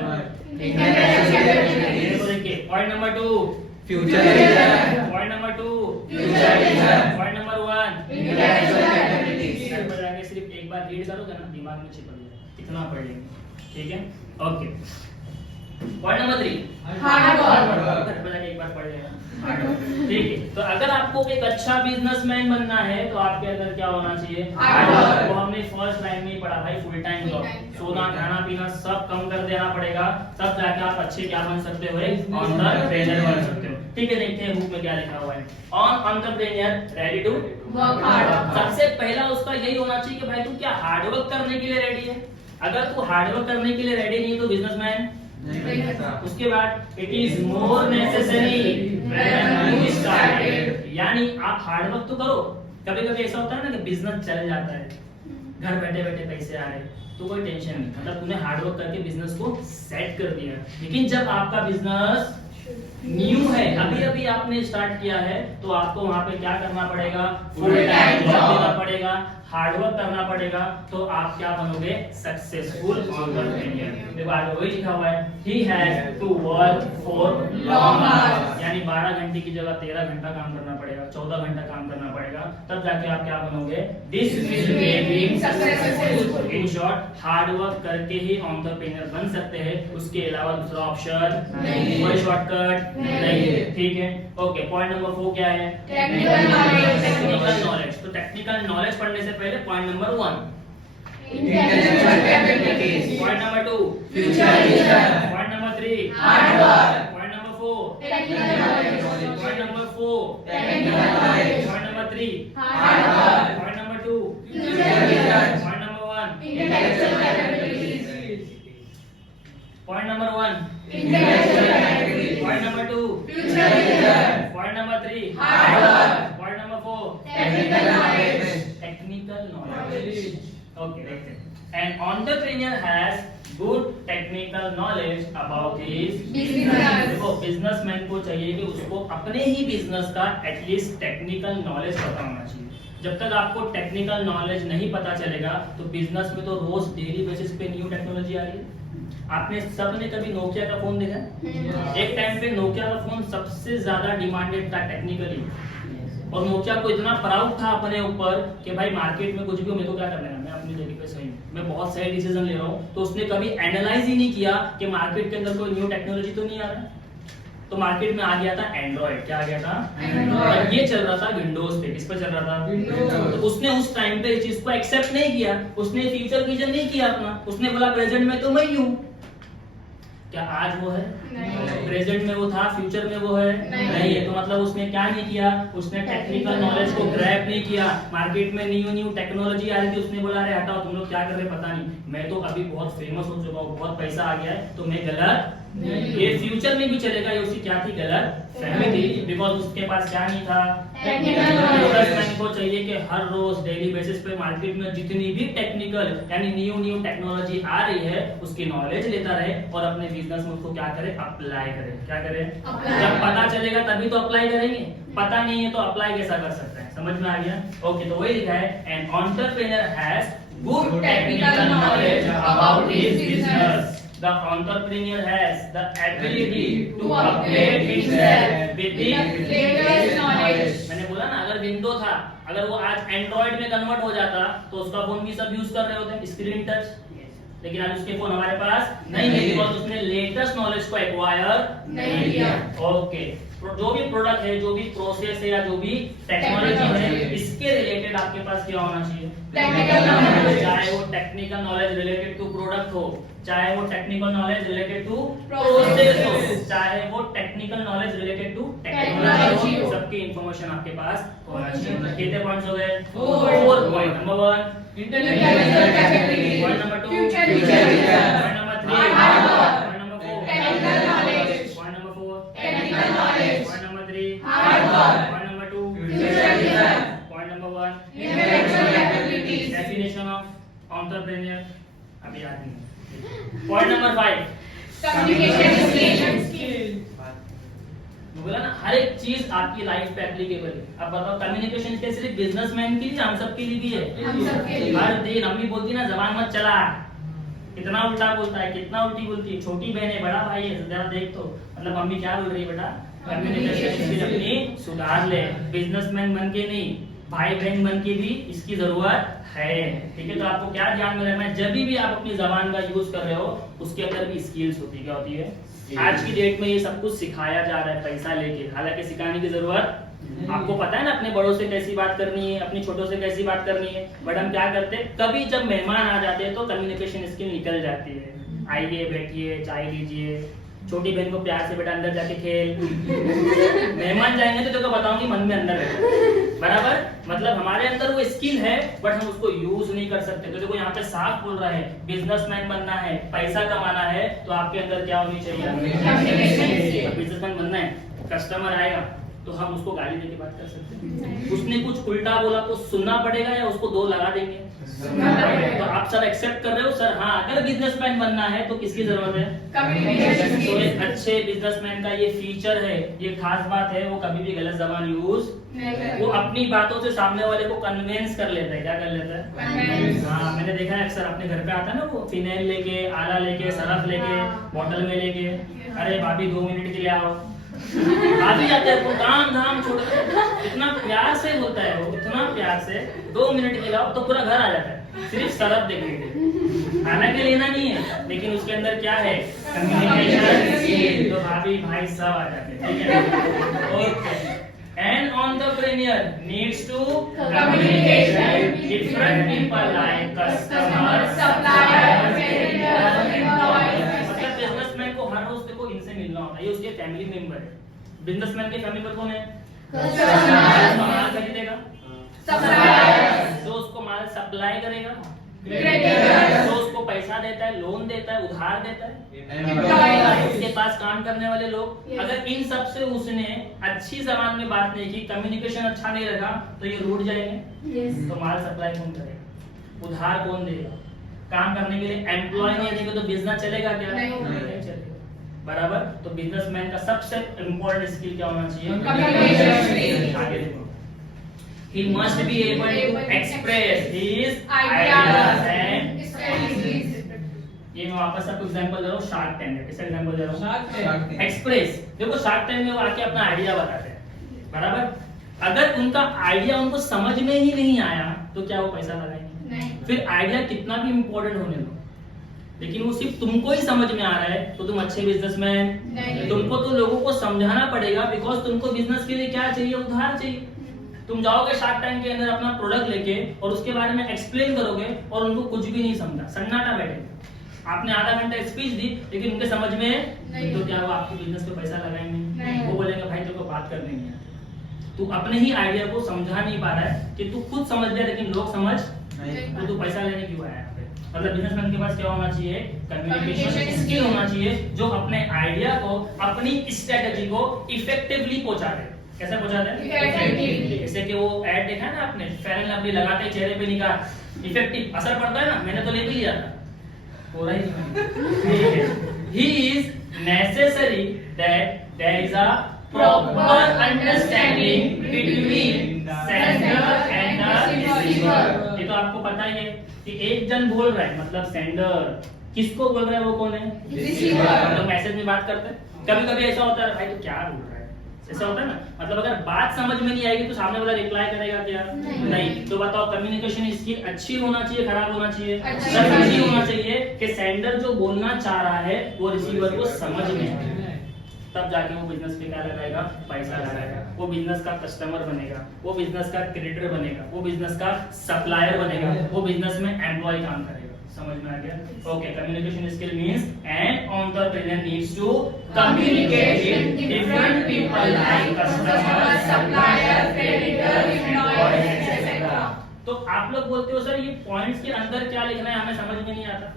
point number 2 future vision, point number 2 future vision, point number 1 intellectual capability. Sir बजाके सिर्फ एक बार read करोगे ना, दिमाग में चिपक जाएगा, इतना पढ़ लेंगे। ठीक है, okay. Point number 3 hard work, बजाके एक बार पढ़ लेना। ठीक है, तो अगर आपको एक अच्छा बिजनेसमैन बनना है तो आपके अंदर क्या होना चाहिए, हार्ड वर्क। वो हमने फर्स्ट लाइन में ही पढ़ा भाई, फुल टाइम जॉब, सोना खाना पीना सब कम कर देना पड़ेगा, तब जाके आप अच्छे क्या बन सकते हो, एंटरप्रेन्योर बन सकते हो। ठीक है, देखते हैं बुक में क्या लिखा हुआ है। On entrepreneur ready to work hard. सबसे पहला उसका यही होना चाहिए कि भाई तू क्या हार्ड वर्क करने के लिए रेडी है। अगर तू हार्ड वर्क करने के लिए रेडी नहीं है तो बिजनेसमैन नहीं बन सकता। उसके बाद it is more necessary when you started, यानी आप हार्ड वर्क तो करो। कभी कभी ऐसा होता है ना कि बिजनेस चल जाता है, घर बैठे बैठे पैसे आ रहे, तो कोई टेंशन नहीं, मतलब तूने हार्ड वर्क करके बिजनेस को सेट कर दिया। लेकिन जब आपका बिजनेस न्यू है, अभी अभी आपने स्टार्ट किया है, तो आपको वहां पे क्या करना पड़ेगा, full Full time time job job। देना पड़ेगा, हार्डवर्क करना पड़ेगा, तो आप क्या बनोगे, सक्सेसफुल एंटरप्रेन्योर। देखो आगे वही लिखा हुआ है, he has to work for long hours, यानी 12 घंटे की जगह 13 घंटा काम करना पड़ेगा, 14 घंटा काम करना पड़ेगा, तब जाके आप क्या बनोगे, this will make him successful. In short hard work करके ही एंटरप्रेन्योर बन सकते हैं, उसके अलावा दूसरा ऑप्शन नहीं। कोई शॉर्टकट नहीं है, ठीक है। ओके, पॉइंट नंबर 4 क्या है, टेक्निकल नॉलेज। Technical knowledge. तो टेक्निकल नॉलेज पढ़ने से पहले point number 1, intellectual capabilities. Point number 2, future vision. Point number 3, hard work. Point number 4, technical knowledge. Point number 4, technical knowledge. Point number 3, hard work. Point number 2, future vision. Point number 1, intellectual capabilities. Point number 1, intellectual capabilities. Point number 2, future vision. Point number 3, hard work. Point number 4, technical knowledge. technical knowledge. Okay, देखते हैं. An entrepreneur has good technical knowledge about his Business. देखो businessman को चाहिए कि उसको अपने ही business का at least technical knowledge पता होना चाहिए। जब तक आपको टेक्निकल नॉलेज नहीं पता चलेगा तो बिजनेस में तो रोज डेली बेसिस पे न्यू टेक्नोलॉजी आ रही है। आपने सबने कभी नोकिया का फोन देखा है? एक टाइम पे नोकिया का फोन सबसे ज्यादा डिमांडेड था टेक्निकली, और नोकिया को इतना प्राउड था अपने ऊपर कि भाई मार्केट में कुछ भी हो मेरे को क्या करना है, मैं अपनी जगह पे सही हूँ, मैं बहुत सही डिसीजन ले रहा हूँ। तो उसने कभी एनालाइज ही नहीं किया कि मार्केट के अंदर कोई न्यू टेक्नोलॉजी तो नहीं आ रहा। तो मार्केट में आ गया था एंड्रॉइड। क्या आ गया था? Android। और ये चल रहा था विंडोज पे। किस पे चल रहा था? Windows। तो उसने उस टाइम पे इस चीज को एक्सेप्ट नहीं किया, उसने फ्यूचर विजन नहीं किया अपना, उसने बोला प्रेजेंट में तो मैं ही हूँ। क्या आज वो है? नहीं। प्रेजेंट में वो था, फ्यूचर में वो है नहीं। है। तो मतलब उसने क्या नहीं किया, उसने टेक्निकल नॉलेज को ग्रैब नहीं किया। मार्केट में न्यू टेक्नोलॉजी आ रही थी, उसने बोला अरे हटाओ, तुम लोग क्या कर रहे पता नहीं, मैं तो अभी बहुत फेमस हो चुका हूँ, बहुत पैसा आ गया है, तो मैं गलत नहीं। ये फ्यूचर में भी चलेगा। ये उसकी क्या थी? गलत फहमी थी, बिकॉज उसके पास क्या नहीं था, टेक्निकल नॉलेज। बिजनेसमैन को चाहिए कि हर रोज डेली बेसिस पे मार्केट में जितनी भी टेक्निकल यानी न्यू टेक्नोलॉजी आ रही है उसकी नॉलेज लेता रहे और अपने बिजनेस में उसको क्या करे, अप्लाई करे। क्या करे? Apply। जब पता चलेगा तभी तो अप्लाई करेंगे, पता नहीं है तो अप्लाई कैसा कर सकते हैं? समझ में आ गया? ओके, तो वही लिखा है, N entrepreneur has good technical knowledge about his business. The entrepreneur has the ability to upgrade himself with the latest knowledge। मैंने बोला ना, अगर विंडो था, अगर वो आज एंड्रॉइड में कन्वर्ट हो जाता तो उसका फोन भी सब यूज कर रहे होते, स्क्रीन टच। लेकिन आज उसके फोन हमारे पास नहीं है, बिकॉज़ उसने लेटेस्ट नॉलेज को एक्वायर नहीं किया। ओके, जो भी प्रोडक्ट है, जो भी प्रोसेस है या जो भी टेक्नोलॉजी है, Technology। इसके रिलेटेड आपके पास क्या होना चाहिए? Technical knowledge। चाहे वो technical knowledge related to product हो, चाहे वो technical knowledge related to Process process हो, हो, चाहे वो technical knowledge related to Technology technology हो। हो, सबकी इंफॉर्मेशन आपके पास होना चाहिए। कितने पॉइंट्स हो गए? 4। Point number 1 Intellectual capability। Point number 2 Future vision। Point number 3 Hard work। Point number 4 Technical knowledge। Point number 4 Technical knowledge। Point number 3 Hard work। Point number 2 Future vision। Point number 1 Intellectual capabilities। Definition of entrepreneur अभी याद नहीं। Point number 5 Communication skills। मैं बोला ना, हर एक चीज आपकी life पे एप्लीकेबल है। अब बताओ, कम्युनिकेशन के सिर्फ बिजनेसमैन के लिए, हम सब के लिए भी है। हम सबके लिए। हर दिन अम्मी बोलती ना, जबान मत चला, कितना उल्टा बोलता है, कितना उल्टी बोलती है, छोटी बहन है, बड़ा भाई है, जरा देख तो। मतलब मम्मी क्या बोल रही है बेटा, कम्युनिकेशन स्किल अपनी सुधार ले। बिजनेसमैन बन के नहीं, भाई बहन बन के भी इसकी जरूरत है। ठीक है, तो आपको क्या ध्यान में रखना है, जब भी आप अपनी जबान का यूज कर रहे हो उसके अंदर भी स्किल्स होती है। क्या होती है? आज की डेट में ये सब कुछ सिखाया जा रहा है पैसा लेके, हालांकि सिखाने की जरूरत आपको पता है ना, अपने बड़ों से कैसी बात करनी है, अपने छोटों से कैसी बात करनी है। बट हम क्या करते हैं, कभी जब मेहमान आ जाते हैं तो कम्युनिकेशन स्किल निकल जाती है। आइए, बैठिए, चाय लीजिए, छोटी बहन को प्यार से बेटा अंदर जाके खेल। मेहमान जाएंगे तो तेको बताऊंगी मन में अंदर है, बराबर। मतलब हमारे अंदर वो स्किल है बट हम उसको यूज नहीं कर सकते। तो देखो यहाँ पे साफ बोल रहा है, बिजनेसमैन बनना है, पैसा कमाना है तो आपके अंदर क्या होनी चाहिए? बिजनेसमैन बनना है, कस्टमर आएगा तो हम उसको गाली देके बात कर सकते हैं। उसने कुछ उल्टा बोला तो सुनना पड़ेगा या उसको दो लगा देंगे? सुनना पड़ेगा। तो आप सब एक्सेप्ट कर रहे हो सर? हाँ, अगर बिजनेसमैन बनना है तो किसकी जरूरत है? कम्युनिकेशन तो एक स्किल। अच्छे बिजनेसमैन का ये फीचर है, ये खास बात है, वो कभी भी गलत जबान यूज, वो अपनी बातों से सामने वाले को कन्विंस कर लेता है। क्या कर लेता है? हाँ, मैंने देखा है अक्सर अपने घर पे आता है ना, वो फिनाइल लेके, आला लेके, सरफ लेके, बोतल में लेके, अरे भाभी 2 मिनट के लिए आओ, आ भी जाते हैं, वो काम धाम छोड़ के, इतना प्यार से बोलता है वो, इतना प्यार से, 2 मिनट के लिए आओ तो पूरा घर आ जाता है, सिर्फ सरफ देखने के लिए, खाना के लेना नहीं है, लेकिन उसके अंदर क्या है? Communication skill. तो भाभी भाई सब आ जाते हैं, ठीक है? Okay. An entrepreneur needs to Communication with different people like customers, suppliers, creditors, employees. मतलब बिजनेसमैन को हर रोज देखो इनसे मिलना होता है, ये उसके फैमिली मेंबर है। बिजनेसमैन के फैमिली मेंबर कौन है? Customers, माल खरीदेगा, suppliers, जो उसको माल सप्लाई करेगा, creditors, जो उसको पैसा देता है, लोन देता है, उधार देता है, employees. उसके पास काम करने वाले लोग। Yes. अगर इन सब से उसने अच्छी जबान में बात नहीं की, कम्युनिकेशन अच्छा नहीं रखा, तो ये रूठ जाएंगे। Yes. तो माल सप्लाई कौन करेगा? उधार कौन देगा? काम करने के लिए एम्प्लॉय नहीं देंगे तो बिजनेस चलेगा क्या? नहीं। चलेगा। बराबर। तो बिजनेसमैन का सबसे इम्पोर्टेंट स्किल क्या होना चाहिए? Communication skill. आगे देखो, he must be able to express his Ideas ideas and and strategies. ये मैं वापस आपको एग्जांपल दे रहा हूँ, शार्क टैंक का। किसका एग्जांपल दे रहा हूँ? Shark Tank. एक्सप्रेस। देखो शार्क टैंक में वो आके अपना आइडिया बताते हैं, बराबर। अगर उनका आइडिया उनको समझ में ही नहीं आया तो क्या वो पैसा लगाएंगे? नहीं। फिर आइडिया कितना भी इंपॉर्टेंट होने दो, लेकिन वो सिर्फ तुमको ही समझ में आ रहा है तो तुम अच्छे बिजनेसमैन नहीं। तुमको तो लोगों को समझाना पड़ेगा, बिकॉज तुमको बिजनेस के लिए क्या चाहिए? उधार चाहिए। तुम जाओगे शार्क टैंक के अंदर अपना प्रोडक्ट लेके और उसके बारे में एक्सप्लेन करोगे और उनको कुछ भी नहीं समझा, सन्नाटा बैठेगा। आपने आधा घंटा स्पीच दी लेकिन उनके समझ में नहीं। तो क्या वो आपके बिजनेस पे पैसा लगाएंगे? नहीं। वो बोलेंगे भाई तेरे को बात करनी है, तू अपने ही आइडिया को समझा नहीं पा रहा है कि तू खुद समझ गया लेकिन लोग समझ तो तू पैसा लेने क्यों आया यहाँ पे? मतलब बिजनेसमैन के पास क्या होना चाहिए? कम्युनिकेशन Communication स्किल skill होना चाहिए, जो अपने आइडिया को, अपनी स्ट्रेटजी को इफेक्टिवली पहुंचा दे। कैसे पहुंचा दे? Effectively. जैसे कि वो ऐड देखा है ना आपने, फेयर एंड लवली लगाते ही चेहरे पे निकाल, इफेक्टिव असर पड़ता है ना। मैंने तो ले भी लिया था, पूरा ही नहीं। He is necessary that there is a proper understanding between sender and the receiver. ये तो आपको पता ही है कि एक जन बोल रहा है मतलब सेंडर, किसको बोल रहा है वो कौन है? Receiver. हम लोग मैसेज में बात करते हैं, कभी कभी ऐसा होता है भाई तो क्या बोल रहा है, ऐसा होता है ना। मतलब अगर बात समझ में नहीं आएगी तो सामने वाला रिप्लाई करेगा क्या? नहीं। तो बताओ कम्युनिकेशन स्किल अच्छी होना चाहिए, खराब होना चाहिए? अच्छी सब होना अच्छी चाहिए। होना चाहिए कि सेंडर जो बोलना चाह रहा है वो रिसीवर को समझ में आए, तब जाके वो बिजनेस पे क्या लगाएगा? पैसा लगाएगा। वो बिजनेस का कस्टमर बनेगा, वो बिजनेस का क्रेडिटर बनेगा, वो बिजनेस का सप्लायर बनेगा, वो बिजनेस में एम्प्लॉय काम करेगा। समझ में आ गया? Okay. Communication skill means an entrepreneur needs to communicate with different people like customer, supplier, creditor, employees, etc. तो आप लोग बोलते हो सर ये पॉइंट्स के अंदर क्या लिखना है हमें समझ में नहीं आता,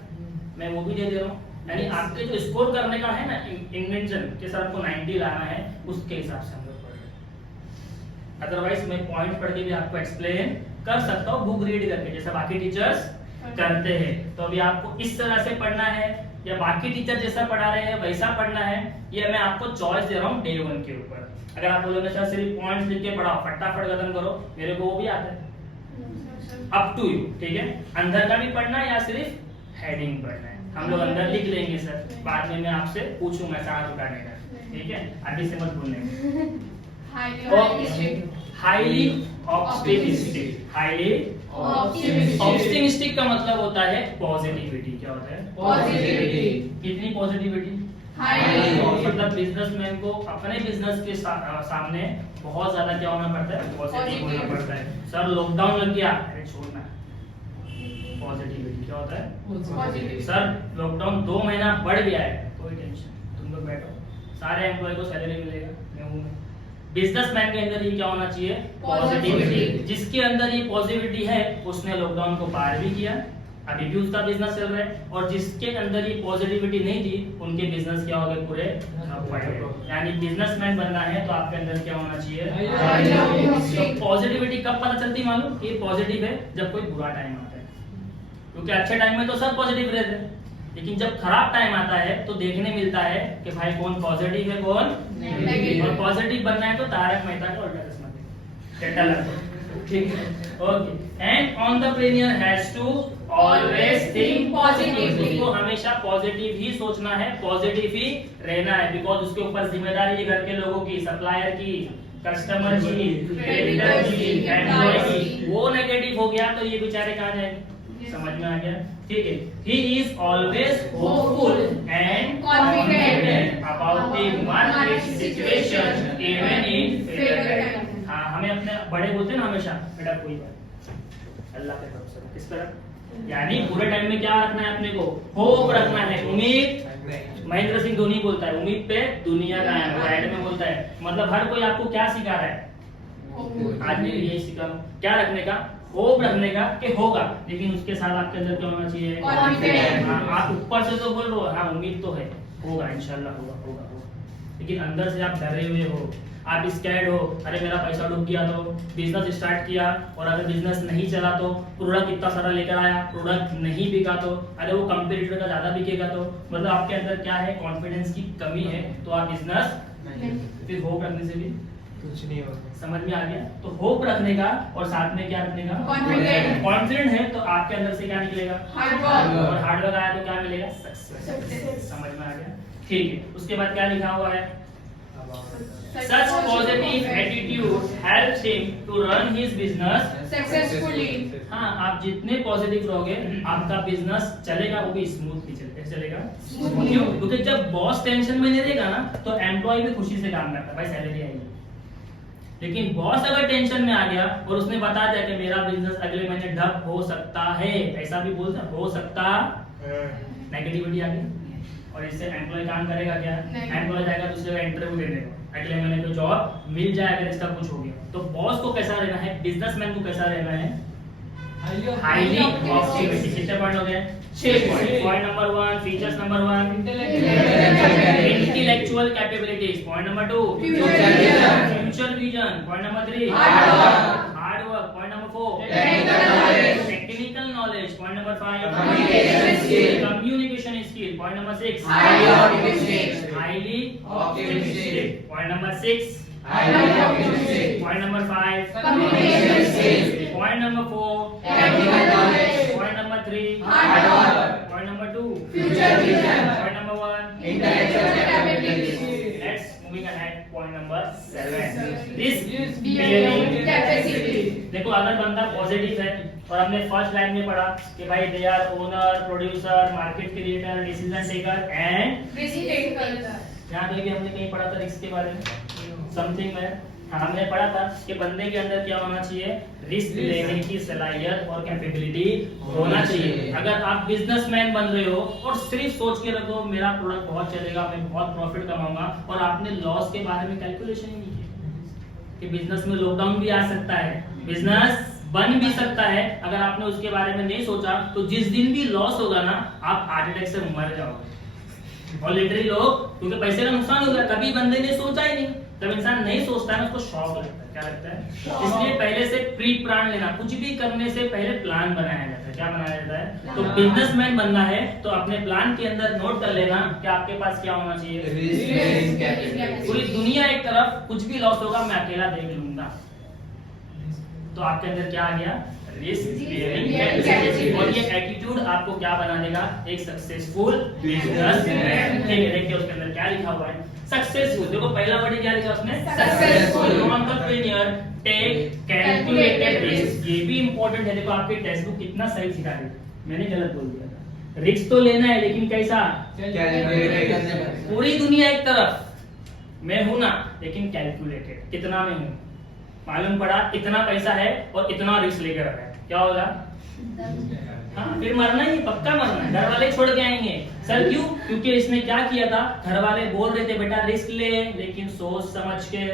मैं वो भी दे दे रहा हूँ। यानी आपके जो स्कोर करने का है ना इन्वेंशन के सर आपको 90 लाना है, उसके हिसाब से हम लोग पढ़ रहे हैं। अदरवाइज मैं पॉइंट पढ़ के भी आपको एक्सप्लेन कर सकता हूँ बुक रीड करके, जैसा बाकी टीचर्स करते हैं। तो अभी आपको इस तरह से पढ़ना है या बाकी टीचर जैसा पढ़ा रहे हैं वैसा पढ़ना है, ये मैं आपको चॉइस दे रहा हूँ डे 1 के ऊपर। अगर आप बोलोगे सर सिर्फ पॉइंट्स लिख के पढ़ाओ, फटाफट खत्म करो, मेरे को वो भी आता है, अप टू यू। ठीक है, अंदर का भी पढ़ना है या सिर्फ हेडिंग पढ़ना है, हम लोग अंदर लिख लेंगे सर, बाद में मैं आपसे पूछूंगा साथ उठाने का। ठीक है, आगे से मत भूलने। हाईली ऑप्टिमिस्टिक, हाईली ऑप्टिमिस्टिक का मतलब होता है पॉजिटिविटी। क्या होता है? Positivity. कितनी पॉजिटिविटी? Highly. मतलब बिजनेसमैन को अपने बिजनेस के सामने बहुत ज्यादा क्या होना पड़ता है? पॉजिटिव होना पड़ता है। सर लॉकडाउन लग गया, अरे छोड़ना, पॉजिटिविटी क्या होता है? Positivity. सर लॉकडाउन 2 महीना बढ़ गया है, कोई टेंशन, तुम लोग बैठो, सारे एम्प्लॉय को सैलरी मिलेगा, मैं हूं। बिजनेसमैन के अंदर ये क्या होना चाहिए? पॉजिटिविटी। जिसके अंदर ये पॉजिटिविटी है उसने लॉकडाउन को पार भी किया, अभी भी उसका बिजनेस चल रहा है, और जिसके अंदर ये पॉजिटिविटी नहीं थी उनके बिजनेस क्या हो गए? पूरे ठप पड़ गए। यानी बिजनेसमैन बनना है तो आपके अंदर क्या होना चाहिए? तो पॉजिटिविटी कब पता चलती मालूम? ये पॉजिटिव है जब कोई बुरा टाइम आता है, क्योंकि अच्छे टाइम में तो सब पॉजिटिव रहते हैं, लेकिन जब खराब टाइम आता है तो देखने मिलता है कि भाई कौन पॉजिटिव है कौन नेगेटिव। और पॉजिटिव बनना है तो तारक मेहता का उल्टा चश्मा देखो, ठीक है, okay. And entrepreneur has to always think positively, उसको हमेशा पॉजिटिव ही सोचना है, पॉजिटिव ही रहना है, बिकॉज उसके ऊपर जिम्मेदारी है घर के लोगों की, सप्लायर की, कस्टमर की, क्रेडिटर की, एम्प्लॉय की। वो नेगेटिव हो गया तो ये बेचारे कहाँ जाएंगे? समझ में आ गया, ठीक है। He is always hopeful and confident about the market situation even in favour time. हाँ, हमें अपने बड़े बोलते हैं ना हमेशा, बेटा कोई बात अल्लाह के तरफ से, किस तरह, यानी पूरे टाइम में क्या रखना है अपने को? होप रखना है, उम्मीद। महेंद्र सिंह धोनी बोलता है उम्मीद पे दुनिया का है, वो ऐड में बोलता है। मतलब हर कोई आपको क्या सिखा रहा है? आज मैं यही सीखा हूं, क्या रखने का? होप रखने का कि होगा, लेकिन उसके साथ आपके अंदर क्या होना चाहिए? कॉन्फिडेंस। हाँ, आप ऊपर से तो बोल रहे हो हाँ उम्मीद तो है, होगा इंशाल्लाह, होगा होगा होगा, लेकिन अंदर से आप डरे हुए हो, आप स्कैर्ड हो, अरे मेरा पैसा डूब गया तो, बिजनेस स्टार्ट किया और अगर बिजनेस नहीं चला तो, प्रोडक्ट इतना सारा लेकर आया, प्रोडक्ट नहीं बिका तो, अरे वो कंपटीटर का ज्यादा बिकेगा तो, मतलब आपके अंदर क्या है? कॉन्फिडेंस की कमी है, तो आप बिजनेस फिर होप रखने से भी कुछ नहीं होगा। समझ में आ गया? तो होप रखने का और साथ में क्या रखने का? Confident। कॉन्फिडेंट है तो आपके अंदर से क्या निकलेगा? Hard work. और हार्ड वर्क आया तो क्या मिलेगा? सक्सेस। Success। समझ में आ गया, ठीक है। उसके बाद क्या लिखा हुआ है? Such positive attitude helps him to run his business successfully. हाँ, आप जितने पॉजिटिव रहोगे आपका बिजनेस चलेगा, वो भी स्मूथली चलेगा। Smoothly। क्यों? क्योंकि जब बॉस टेंशन में नहीं रहेगा ना तो एम्प्लॉय भी खुशी से काम करता है, भाई सैलरी आएगी। लेकिन बॉस अगर टेंशन में आ गया और उसने बता दिया कि मेरा बिजनेस अगले महीने ठप हो सकता है, ऐसा भी बोलता हो सकता, नेगेटिविटी आ गई, और इससे एम्प्लॉय काम करेगा क्या? नहीं। एम्प्लॉय जाएगा दूसरे का इंटरव्यू देने को, अगले महीने को जॉब मिल जाए अगर इसका कुछ हो गया। तो बॉस को कैसा रहना है? बिजनेसमैन को कैसा रहना है? Highly optimistic. कितने पॉइंट हो गए? 6 point. Point number 1 features, number 1 intellectual capabilities, point number 2 future vision, point number 3 hard work, point number 4 technical knowledge, point number 5 communication skill, point number 6 highly optimistic, point number 6 point number 5 point number 4 point number 3 point number 2 point number 1 Let's moving ahead, point number 7 risk bearing capacity। देखो अगर बंदा positive है और हमने first line में पढ़ा कि भाई they are owner, producer, market creator, decision taker and risk taker. यहाँ पे भी हमने कहीं पढ़ा था रिस्क के बारे में, समथिंग में हमने पढ़ा था कि बंदे के अंदर क्या होना चाहिए? रिस्क लेने की सलाहियत और कैपेबिलिटी होना चाहिए। अगर आप बिजनेसमैन बन रहे हो और सिर्फ सोच के रखो मेरा प्रोडक्ट बहुत चलेगा, मैं बहुत प्रॉफिट कमाऊंगा, और आपने लॉस के बारे में कैलकुलेशन ही नहीं किया कि बिजनेस में लॉकडाउन भी आ सकता है, बिजनेस बन भी सकता है, अगर आपने उसके बारे में नहीं सोचा तो जिस दिन भी लॉस होगा ना आप हार्ट अटैक से मर जाओगे। और लिटरली लोग, क्योंकि पैसे का नुकसान हो गया, कभी बंदे ने सोचा ही नहीं। जब इंसान नहीं सोचता है ना उसको शॉक लगता है। क्या लगता है? इसलिए पहले से प्री प्लान लेना, कुछ भी करने से पहले प्लान बनाया जाता है। क्या बनाया जाता है? तो बिजनेसमैन बनना है तो अपने प्लान के अंदर नोट कर लेना कि आपके पास क्या होना चाहिए। पूरी दुनिया एक तरफ, कुछ भी लॉस होगा मैं अकेला देख लूंगा, तो आपके अंदर क्या आ गया? Risk bearing capacity. और ये एटीट्यूड आपको क्या बना देगा? एक सक्सेसफुल बिजनेसमैन। ठीक है, देखिए उसके अंदर क्या लिखा हुआ है? सक्सेसफुल। देखो पहला वर्ड क्या लिखा उसने? Successful. Entrepreneur take calculated risk. ये भी इंपॉर्टेंट है। देखो आपकी टेक्स्ट बुक कितना सही सिखा रही है, मैंने गलत बोल दिया था। रिस्क तो लेना है लेकिन कैसा? पूरी दुनिया एक तरफ मैं हूं ना, लेकिन कैलकुलेटेड। कितना में हूं मालूम पड़ा, इतना पैसा है और इतना रिस्क लेकर आया, क्या होगा? हाँ, फिर मरना ही, पक्का मरना है। घर वाले छोड़ के आएंगे। सर क्यों? क्योंकि इसने क्या किया था, घर वाले बोल रहे थे बेटा रिस्क ले, लेकिन सोच समझ के।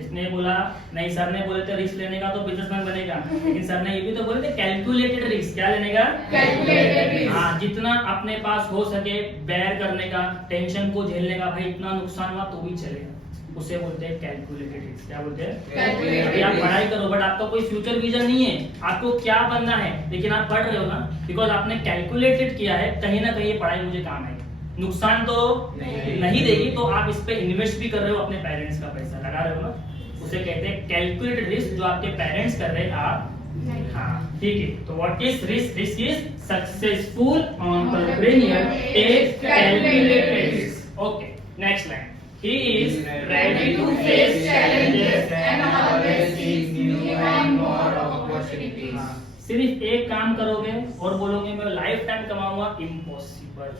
इसने बोला नहीं, सर ने बोले थे रिस्क लेने का तो बिजनेसमैन बनेगा, लेकिन सर ने ये भी तो बोले थे कैलकुलेटेड रिस्क। क्या लेने का? Calculated risk. हाँ, जितना अपने पास हो सके बेयर करने का, टेंशन को झेलने का। भाई इतना नुकसान हुआ तो भी चलेगा, उसे बोलते हैं कैलकुलेटेड रिस्क। क्या बोलते हैं? Calculated अभी आप risk। पढ़ाई करो बट आपका कोई फ्यूचर विजन नहीं है, आपको क्या बनना है, लेकिन आप पढ़ रहे हो ना बिकॉज आपने कैलकुलेटेड किया है, कहीं ना कहीं ये पढ़ाई मुझे काम आएगी, नुकसान तो नहीं देगी, तो आप इस पे इन्वेस्ट भी कर रहे हो, अपने पेरेंट्स का पैसा लगा रहे हो ना, उसे कहते हैं कैलकुलेटेड रिस्क, जो आपके पेरेंट्स कर रहे हैं आप। हाँ ठीक है, तो what is risk? Risk is successful entrepreneur take calculated risk. Okay, next line, he is ready to face challenges and always seeks new and more opportunities। सिर्फ एक काम करोगे और बोलोगे मैं लाइफ टाइम कमाऊंगा, इम्पॉसिबल।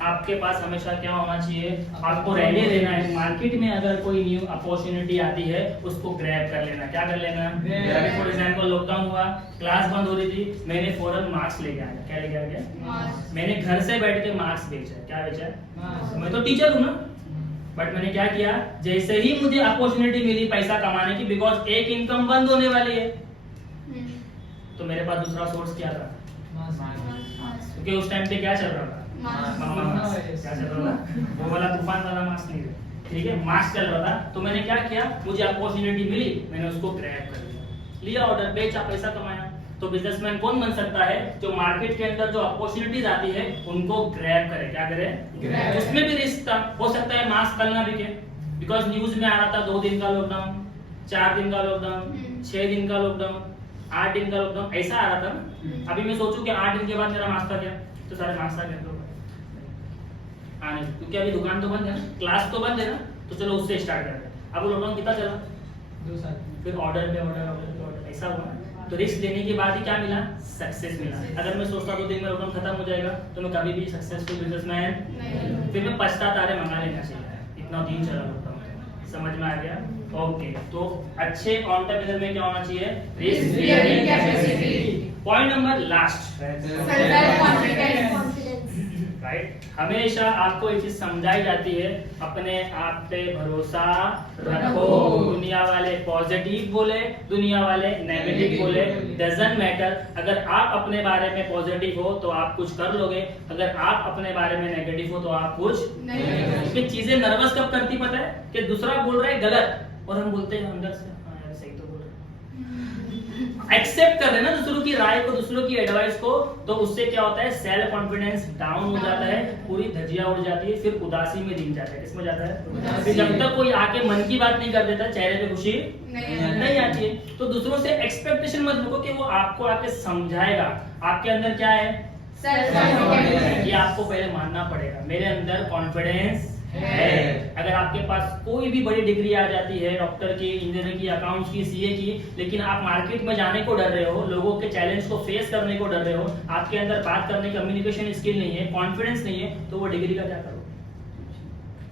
आपके पास हमेशा क्या होना चाहिए, आपको रेडी रहना है, मार्केट में अगर कोई न्यू अपॉर्चुनिटी आती है उसको ग्रैब कर लेना। क्या कर लेना? अभी फॉर एग्जांपल लॉकडाउन हुआ, क्लास बंद हो रही थी, मैंने फौरन मास्क लेके आया। क्या लेके आ गया? मैंने घर से बैठ के मास्क बेचा। क्या बेचा? मैं तो टीचर हूँ ना, बट मैंने क्या किया, जैसे ही मुझे अपॉर्चुनिटी मिली पैसा कमाने की, बिकॉज एक इनकम बंद होने वाली है, तो मेरे पास दूसरा सोर्स क्या था? क्योंकि उस टाइम पे क्या चल रहा था? क्या चल रहा था? वो वाला तूफान वाला मास्क नहीं था, ठीक है, मास्क चल रहा था। तो मैंने क्या किया, मुझे अपॉर्चुनिटी मिली, मैंने उसको ग्रैब कर लिया ऑर्डर, बेचा, पैसा कमाया। तो बिजनेसमैन कौन बन सकता है? जो मार्केट के अंदर जो अपॉर्चुनिटीज आती है उनको ग्रैब करे। क्या करे? Grab। उसमें भी रिस्क था, हो सकता है मास्क कल ना बिके, बिकॉज न्यूज में आ रहा था 2 दिन का लॉकडाउन, 4 दिन का लॉकडाउन, 6 दिन का लॉकडाउन, 8 दिन का लॉकडाउन, ऐसा आ रहा था ना। अभी मैं सोचूं कि 8 दिन के बाद मेरा मास्क का क्या, तो सारे मास्क आ गए तो आने, क्योंकि अभी दुकान तो बंद है ना, क्लास तो बंद है ना, तो चलो उससे स्टार्ट करते हैं। अब लॉकडाउन कितना चला? 2 साल। फिर ऑर्डर पे ऑर्डर, ऑर्डर पे ऑर्डर, ऐसा हुआ। तो रिस्क लेने के बाद ही क्या मिला? सक्सेस मिला। अगर मैं सोचता 2 दिन में लॉकडाउन खत्म हो जाएगा तो मैं कभी भी सक्सेसफुल बिजनेसमैन, फिर मैं पछताता, अरे मंगा लेना चाहिए, इतना दिन चला लॉकडाउन। समझ में आ गया? ओके, तो अच्छे एंटरप्रेन्योर में क्या होना चाहिए? Risk bearing capacity। Point number last, Self confidence। Right. हमेशा आपको ये चीज समझाई जाती है, अपने आप पे भरोसा रखो। दुनिया वाले पॉजिटिव बोले, दुनिया वाले नेगेटिव बोले, डजंट मैटर। अगर आप अपने बारे में पॉजिटिव हो तो आप कुछ कर लोगे, अगर आप अपने बारे में नेगेटिव हो तो आप कुछ नहीं। ये चीजें नर्वस कब करती पता है? कि दूसरा बोल रहा है गलत और हम बोलते हैं अंदर से हाँ यार सही तो बोल रहे हैं, एक्सेप्ट कर रहे हैं ना दूसरों की राय को, दूसरों की एडवाइस को, तो उससे क्या होता है? सेल्फ कॉन्फिडेंस डाउन हो जाता है, पूरी धज्जियां उड़ जाती है, फिर उदासी में दिन जाता है। किसमें जाता है? उदासी। फिर जब तक कोई आके मन की बात नहीं कर देता, चेहरे पे खुशी नहीं आती है। तो दूसरों से एक्सपेक्टेशन मत रखो कि वो आपको आके समझाएगा। आपके अंदर क्या है? Self confidence। ये आपको पहले मानना पड़ेगा, मेरे अंदर कॉन्फिडेंस है। है। अगर आपके पास कोई भी बड़ी डिग्री आ जाती है, डॉक्टर की, इंजीनियर की, अकाउंट्स की, सीए की, लेकिन आप मार्केट में जाने को डर रहे हो, लोगों के चैलेंज को फेस करने को डर रहे हो, आपके अंदर बात करने की कम्युनिकेशन स्किल नहीं है, कॉन्फिडेंस नहीं है, तो वो डिग्री का क्या करो?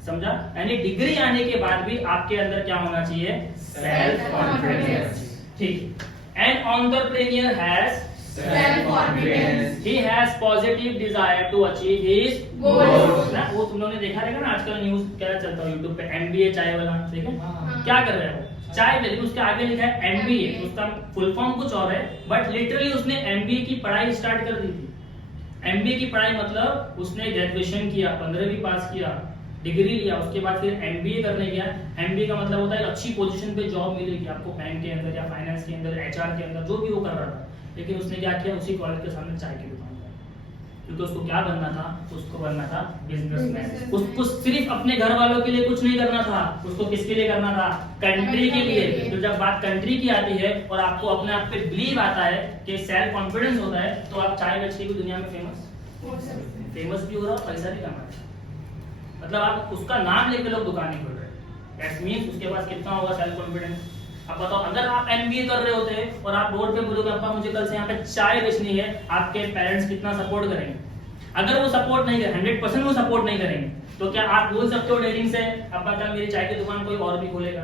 समझा? यानी डिग्री आने के बाद भी आपके अंदर क्या होना चाहिए? Self confidence. ठीक। An entrepreneur has Self confidence। he has positive desire to achieve his Goals। ना, वो तुम लोगों ने देखा रहेगा ना आजकल न्यूज क्या चलता है यूट्यूब पे, एमबीए चाय वाला, ठीक है? हाँ। क्या कर रहे हो? चाय पे, लेकिन उसके आगे लिखा है एमबीए, उसका फुल फॉर्म कुछ और है, बट लिटरली उसने एमबीए की पढ़ाई स्टार्ट कर दी थी। एमबीए की पढ़ाई मतलब उसने ग्रेजुएशन किया, 15वीं पास किया, डिग्री लिया, उसके बाद फिर एमबीए करने गया। एमबीए का मतलब होता है अच्छी पोजीशन पे जॉब मिलेगी आपको, बैंक के अंदर या फाइनेंस के अंदर, एचआर के अंदर, जो भी वो कर रहा था। लेकिन उसने क्या किया? उसी कॉलेज के सामने चाय की दुकान लगाई, क्योंकि उसको क्या बनना था? उसको बनना था बिजनेसमैन। उसको सिर्फ अपने घर वालों के लिए कुछ नहीं करना था, उसको किसके लिए करना था? कंट्री के लिए। तो जब बात कंट्री की आती है और आपको अपने आप पे बिलीव आता है कि सेल्फ कॉन्फिडेंस होता है, तो आप चाय बेच के भी दुनिया में फेमस भी हो रहा है, पैसा भी कमा रहे हैं। मतलब आप उसका नाम लेके लोग दुकान नहीं खोल रहे, दैट्स मींस उसके पास कितना होगा सेल्फ कॉन्फिडेंस। अब बताओ, अगर आप एमबीए कर रहे होते और आप रोड पे बोलोगे अप्पा मुझे कल से यहाँ पे चाय बेचनी है, आपके पेरेंट्स कितना सपोर्ट करेंगे? अगर वो सपोर्ट नहीं करें, 100% वो सपोर्ट नहीं करेंगे, तो क्या आप बोल सकते हो डेयरिंग से अप्पा कल मेरी चाय की दुकान कोई और भी खोलेगा?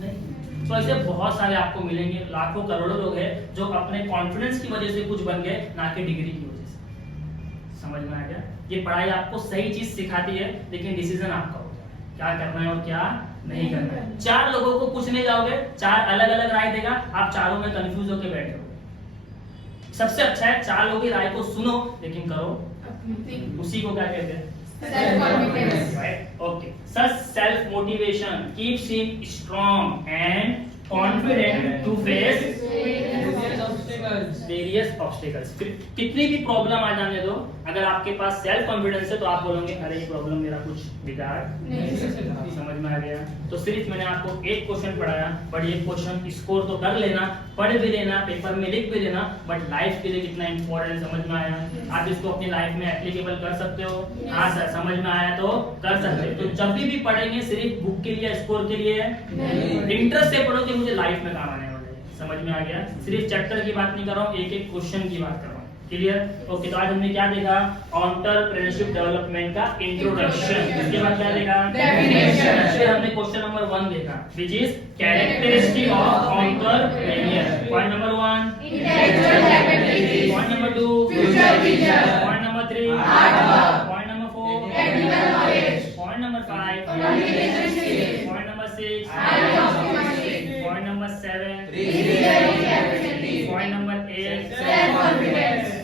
नहीं। तो ऐसे बहुत सारे आपको मिलेंगे, लाखों करोड़ों लोग हैं जो अपने कॉन्फिडेंस की वजह से कुछ बन गए, ना कि डिग्री की वजह से। समझ में आ गया? ये पढ़ाई आपको सही चीज सिखाती है, लेकिन डिसीजन आपका होता है क्या करना है और क्या नहीं करना है। 4 लोगों को पूछने जाओगे, 4 अलग अलग राय देगा, आप चारों में कंफ्यूज होकर बैठे हो। सबसे अच्छा है 4 लोगों की राय को सुनो, लेकिन करो उसी को क्या कहते हैं? Self-confidence. Right? Okay. Such self-motivation keeps him strong and confident to face various obstacles. फिर कितनी भी प्रॉब्लम आ जाने दो, अगर आपके पास सेल्फ कॉन्फिडेंस है तो आप बोलोगे अरे ये प्रॉब्लम मेरा कुछ बिगाड़ नहीं सकता। समझ में आ गया? तो सिर्फ मैंने आपको एक क्वेश्चन पढ़ाया, बट ये क्वेश्चन स्कोर तो कर लेना, पढ़ भी लेना, पेपर में लिख भी लेना, बट लाइफ के लिए कितना इंपॉर्टेंट समझ में आया? आप इसको अपनी लाइफ में एप्लीकेबल कर सकते हो? हाँ सर, समझ में आया तो कर सकते हो। तो जब भी पढ़ेंगे सिर्फ बुक के लिए, स्कोर के लिए इंटरेस्ट से पढ़ो कि मुझे लाइफ में काम आने वाला है। समझ में आ गया? सिर्फ चैप्टर की बात नहीं कर रहा हूँ, एक एक क्वेश्चन की बात कर रहा हूँ। क्लियर? ओके। तो आज हमने क्या देखा? एंटरप्रेन्योरशिप डेवलपमेंट का इंट्रोडक्शन। इसके बाद क्या देखा? डेफिनेशन। फिर हमने क्वेश्चन नंबर 1 देखा, which is characteristic of entrepreneur. Point number 1 intellectual capability, point number 2 future vision, point number 3 hard work, point number 4 technical knowledge, point number 5 communication skills, point number 6 high optimization, point number 7 reasoning ability, point number 8 self confidence.